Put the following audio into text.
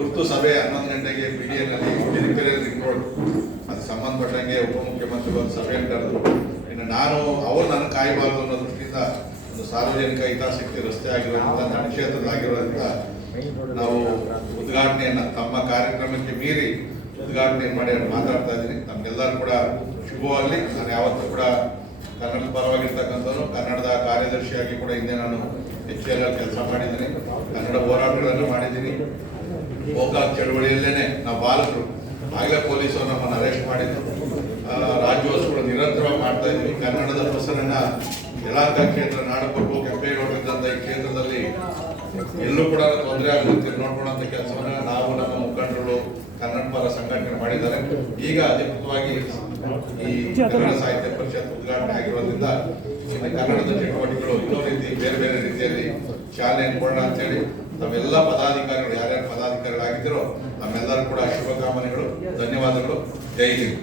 ತುರ್ತು ಸಭೆ ಹನ್ನೊಂದು ಗಂಟೆಗೆ ಪಿ ಡಿ ಎಲ್ ಅಲ್ಲಿ ಅದು ಸಂಬಂಧಪಟ್ಟಂಗೆ ಉಪಮುಖ್ಯಮಂತ್ರಿಗಳು ಒಂದು ಸಭೆಯನ್ನು ಕರೆದು ಇನ್ನು ನಾನು, ಅವರು ನನ್ನ ಕಾಯಬಾರದು ಅನ್ನೋ ದೃಷ್ಟಿಯಿಂದ ಒಂದು ಸಾರ್ವಜನಿಕ ಹಿತಾಸಕ್ತಿ ರಸ್ತೆ ಆಗಿರೋದ್ರಿಂದ ನನ್ನ ಕ್ಷೇತ್ರದಾಗಿರೋದ್ರಿಂದ ನಾವು ಉದ್ಘಾಟನೆಯನ್ನ ತಮ್ಮ ಕಾರ್ಯಕ್ರಮಕ್ಕೆ ಮೀರಿ ಉದ್ಘಾಟನೆ ಮಾಡಿ ಮಾತಾಡ್ತಾ ಇದ್ದೀನಿ. ನಮಗೆಲ್ಲರೂ ಕೂಡ ಶುಭವಾಗಲಿ. ನಾನು ಯಾವತ್ತೂ ಕೂಡ ಕನ್ನಡ ಪರವಾಗಿರ್ತಕ್ಕಂಥವ್ರು, ಕನ್ನಡದ ಕಾರ್ಯದರ್ಶಿಯಾಗಿ ಕೂಡ ಹಿಂದೆ ನಾನು ಎಚ್ ಎಲ್ ಕೆಲಸ ಮಾಡಿದ್ದೀನಿ. ಕನ್ನಡ ಹೋರಾಟಗಳನ್ನು ಮಾಡಿದ್ದೀನಿ. ಗೋಕಾಕ್ ಚಳವಳಿಯಲ್ಲೇನೆ ನಾವು ಬಾಲಕರು. ಆಗಲೇ ಪೊಲೀಸರು ನಮ್ಮನ್ನು ಅರೆಸ್ಟ್ ಮಾಡಿದ್ರು. ರಾಜ್ಯೋತ್ಸವಗಳು ನಿರಂತರ ಮಾಡ್ತಾ ಇದ್ವಿ ಕನ್ನಡದ ಪ್ರಸರಣ ಯಲಾಕ ಕ್ಷೇತ್ರ, ನಾಡಪಟ್ಟು ಕೆಂಪೇಗೌಡರಿದ್ದಂಥ ಈ ಕ್ಷೇತ್ರದಲ್ಲಿ ಎಲ್ಲೂ ಕೂಡ ತೊಂದರೆ ಆಗುತ್ತೆ. ನೋಡ್ಕೊಳ್ಳೋಂಥ ಕೆಲಸವನ್ನ ನಾವು ನಮ್ಮ ಮುಖಂಡರು ಕನ್ನಡ ಪರ ಸಂಘಟನೆ ಮಾಡಿದ್ದಾರೆ. ಈಗ ಅಧಿಕೃತವಾಗಿ ಈ ಕನ್ನಡ ಸಾಹಿತ್ಯ ಪರಿಷತ್ ಉದ್ಘಾಟನೆ ಆಗಿರೋದ್ರಿಂದ ಕನ್ನಡದ ಚಟುವಟಿಕೆಗಳು ಇನ್ನೂ ರೀತಿ ಬೇರೆ ಬೇರೆ ರೀತಿಯಲ್ಲಿ ಶಾಲೆಯನ್ನು ಕೊಡೋಣ ಅಂತೇಳಿ ನಾವೆಲ್ಲ ಪದಾಧಿಕಾರಿಗಳು ಪದಾಧಿಕಾರಿಗಳಾಗಿದ್ದರೋ ನಮ್ಮೆಲ್ಲರೂ ಕೂಡ ಶುಭಕಾಮನೆಗಳು ಧನ್ಯವಾದಗಳು. ಜೈ ಹಿಂದ್.